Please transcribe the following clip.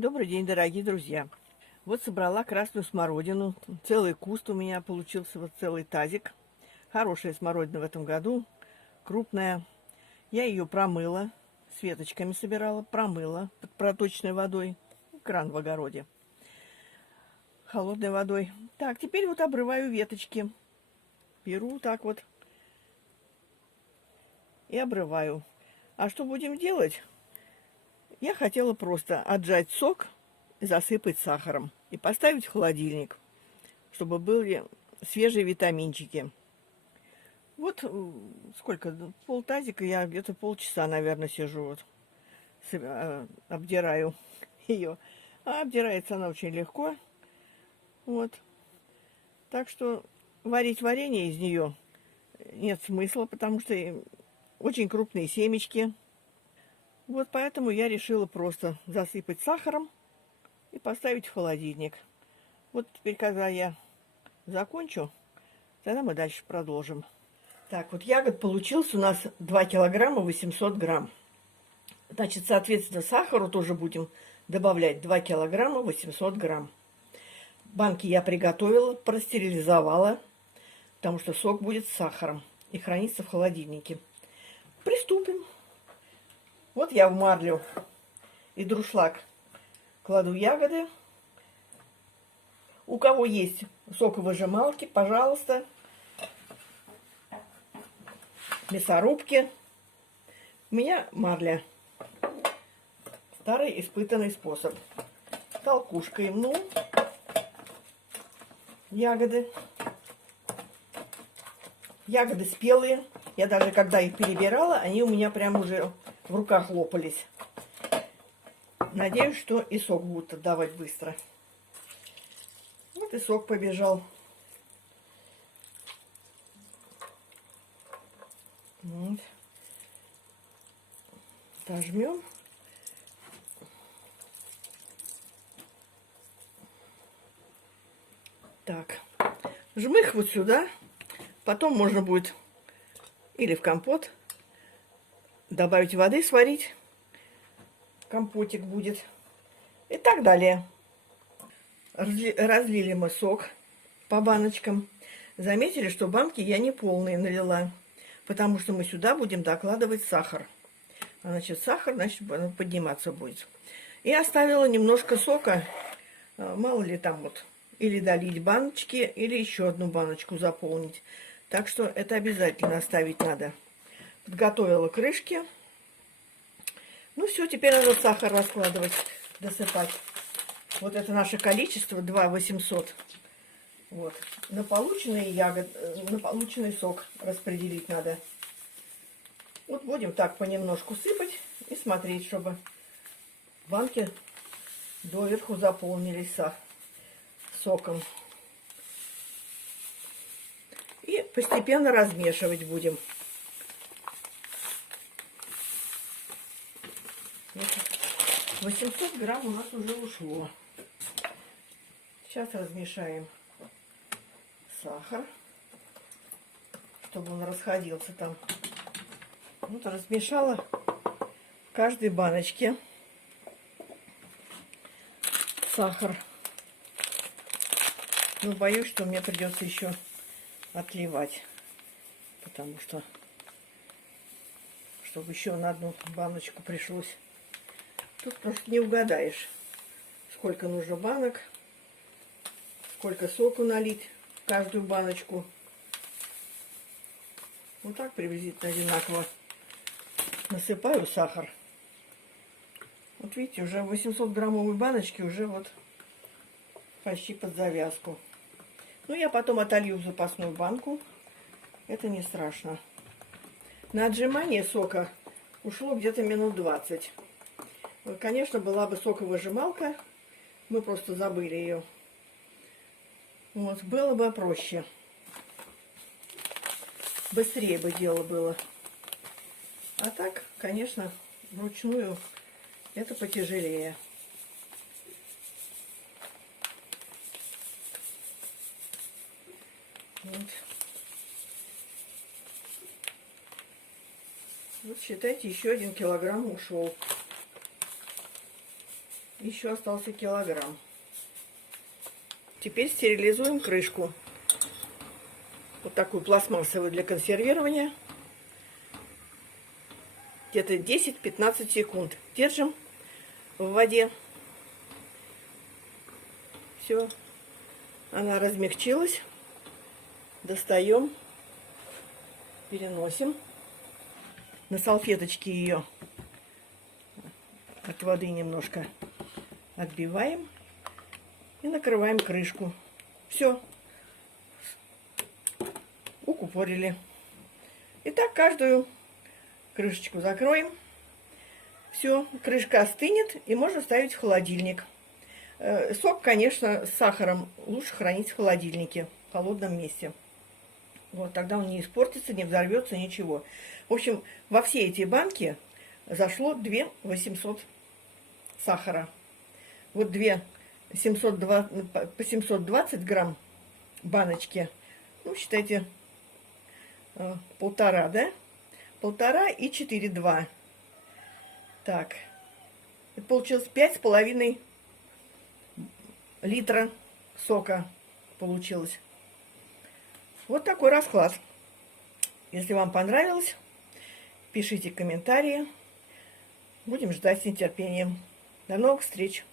Добрый день, дорогие друзья! Вот собрала красную смородину. Целый куст у меня получился, вот целый тазик. Хорошая смородина в этом году, крупная. Я ее промыла, с веточками собирала, промыла под проточной водой. Кран в огороде. Холодной водой. Так, теперь вот обрываю веточки. Беру так вот и обрываю. А что будем делать? Я хотела просто отжать сок и засыпать сахаром. И поставить в холодильник, чтобы были свежие витаминчики. Вот сколько, полтазика, я где-то полчаса, наверное, сижу, вот, обдираю ее. А обдирается она очень легко. Вот. Так что варить варенье из нее нет смысла, потому что очень крупные семечки. Вот поэтому я решила просто засыпать сахаром и поставить в холодильник. Вот теперь, когда я закончу, тогда мы дальше продолжим. Так, вот ягод получился у нас 2 килограмма 800 грамм. Значит, соответственно, сахару тоже будем добавлять 2 килограмма 800 грамм. Банки я приготовила, простерилизовала, потому что сок будет с сахаром и хранится в холодильнике. Приступим. Вот я в марлю и дуршлаг кладу ягоды. У кого есть соковыжималки, пожалуйста, мясорубки. У меня марля. Старый испытанный способ. Толкушкой мну ягоды. Ягоды спелые. Я даже когда их перебирала, они у меня прям уже в руках лопались. Надеюсь, что и сок будут отдавать быстро. Вот и сок побежал. Вот. Дожмем. Так. Жмых вот сюда. Потом можно будет или в компот добавить воды, сварить. Компотик будет. И так далее. Разлили мы сок по баночкам. Заметили, что банки я не полные налила, потому что мы сюда будем докладывать сахар. Значит, сахар, значит, подниматься будет. И оставила немножко сока, мало ли там вот, или долить баночки, или еще одну баночку заполнить. Так что это обязательно оставить надо. Подготовила крышки. Ну все, теперь надо сахар раскладывать, досыпать. Вот это наше количество, 2 800. Вот. На полученные ягоды, на полученный сок распределить надо. Вот будем так понемножку сыпать и смотреть, чтобы банки доверху заполнились соком. И постепенно размешивать будем. 800 грамм у нас уже ушло. Сейчас размешаем сахар, чтобы он расходился там. Вот размешала в каждой баночке сахар. Но боюсь, что мне придется еще отливать, потому что, чтобы еще на одну баночку пришлось. Тут просто не угадаешь, сколько нужно банок, сколько соку налить в каждую баночку. Вот так приблизительно одинаково насыпаю сахар. Вот видите, уже 800 граммовой баночки уже вот почти под завязку. Ну, я потом отолью в запасную банку. Это не страшно. На отжимание сока ушло где-то минут 20. Конечно, была бы соковыжималка. Мы просто забыли ее. Вот, было бы проще. Быстрее бы дело было. А так, конечно, вручную это потяжелее. Вот. Вот считайте, еще 1 килограмм ушел. Еще остался килограмм. Теперь стерилизуем крышку. Вот такую пластмассовую для консервирования. Где-то 10-15 секунд. Держим в воде. Все. Она размягчилась. Достаем. Переносим. На салфеточке ее от воды немножко отбиваем. И накрываем крышку. Все. Укупорили. Итак, каждую крышечку закроем. Все, крышка остынет и можно ставить в холодильник. Сок, конечно, с сахаром лучше хранить в холодильнике, в холодном месте. Вот, тогда он не испортится, не взорвется, ничего. В общем, во все эти банки зашло 2 800 сахара. Вот по 720 грамм баночки. Ну, считайте, полтора, да? 1,5 и 4,2. Так, это получилось 5,5 литра сока получилось. Вот такой расклад. Если вам понравилось, пишите комментарии. Будем ждать с нетерпением. До новых встреч!